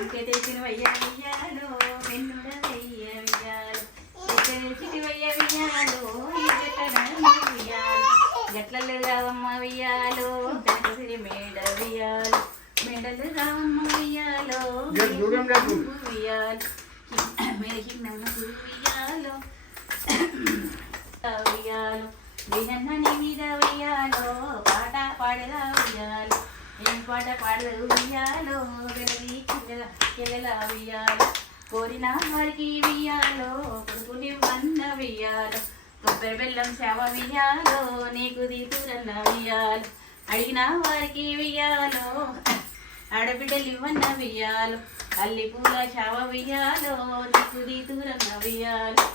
ఇంకే తెచ్చిన వయ్యా వియ్యాలో వెన్నుడ వెయ్య వియ్యాలు చిటి వయ్య వియ్యాలో వియ్యాలు గట్లలు రావమ్మ వియ్యాలో కనకసిరి మేడ వియ్యాలు మేడలు రావమ్మ వియ్యాలో వియ్యాలు మేడకి వియ్యాలో వియ్యాలు వినన్నని మీద వియ్యాలో పాట పాడగా వియ్యాలు ఏం పాట పాడదు వియ్యాలో వెలగి కిల్లెల వియ్యాలో కోరిన వారికి వియ్యాలో కొడుకుని వన్న వియ్యాలో కొబ్బరి బెల్లం సేవ వియ్యాలో నీకు దీతురన్న వియ్యాలో అడిగిన వారికి వియ్యాలో ఆడబిడ్డలు ఇవ్వన్న వియ్యాలో అల్లి పూల శావ వియ్యాలో నీకు దీతురన్న వియ్యాలో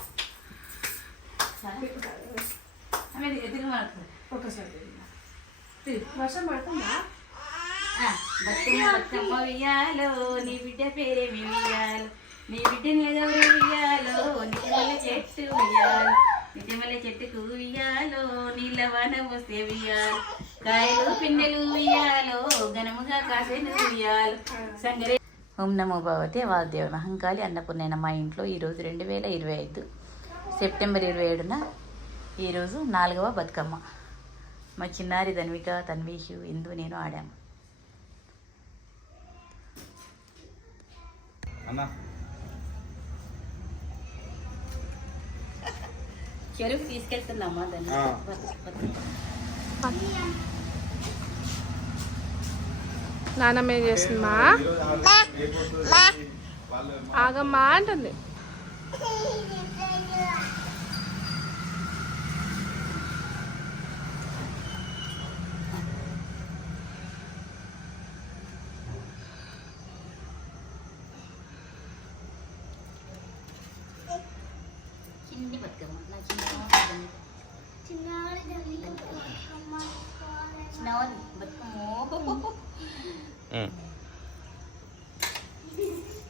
వర్షం పడుతుందా? బతుకమ్మ వియ్యాలో నీ బిడ్డ పేరేమి వియ్యాలో నీ బిడ్డని ఎవరు వియ్యాలో నిజమల్ల చెట్టు వియ్యాలో నిజమల్ల చెట్టుకు వియ్యాలో నీళ్ళ వాన వస్తే వియ్యాలో కాయలు పిన్నెలు వియ్యాలో ఘనముగా కాసేను వియ్యాలో సంగరే. ఓం నమో భగవతే వాసుదేవ మహంకాళి అన్నపూర్ణైన మా ఇంట్లో ఈరోజు 2025 సెప్టెంబర్ 27న ఈరోజు 4వ బతుకమ్మ. మా చిన్నారి ధన్విక తన్వీషు ఇందు నేను ఆడాము. చెరుకు తీసుకెళ్తున్నామా దాన్ని నానమ్మ ఏం చేస్తుందా? ఆగమ్మా అంటుంది. చిన్ని బతుకమ్మ నా చిన్నవాడి బతుకమ్మ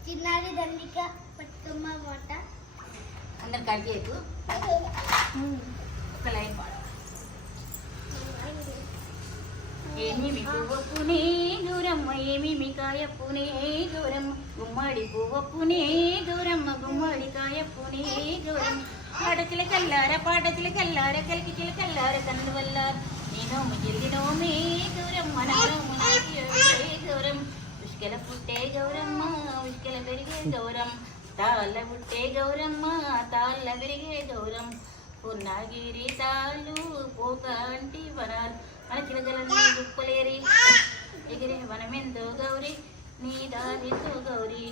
చిన్నారి దండిక బతుకమ్మ పాట అందరు కట్ చేయకు ఒక లైన్ పాడు. ఏమి పువ్వప్పునే దూరమ్మ ఏమి కాయప్పునే దూరమ్మ గుమ్మడి పువ్వప్పునే దూరమ్మ గుమ్మడి కాయప్పునే దూరమ్మ పాటచిల కల్లార కలికి చిలకల్లార కన్ను వల్ల నేను జిల్లినోమే దూరమ్మ నోము దూరం ఉష్కెల పుట్టే గౌరమ్మ ఉష్కెల పెరిగే గౌరం తాళ్ళ పుట్టే గౌరమ్మ తాళ్ళ పెరిగే గౌరం పున్నాగిరి తాళ్ళు పోక అంటి వనాలు మన చిలకలన్నీ గుప్పలేరి ఎగిరే వనమెందో గౌరీ నీ దారితో గౌరీ.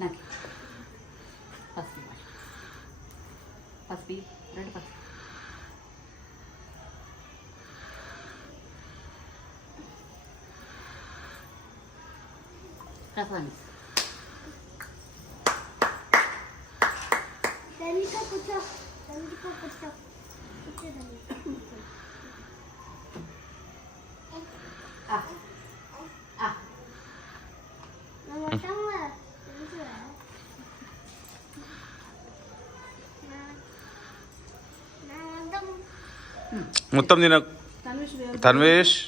నాకు పసుపు పసుపు రెండు పసుపు రసాన్ని దండిక కూర్చో కూర్చో మొత్తం తిన తన్వేష్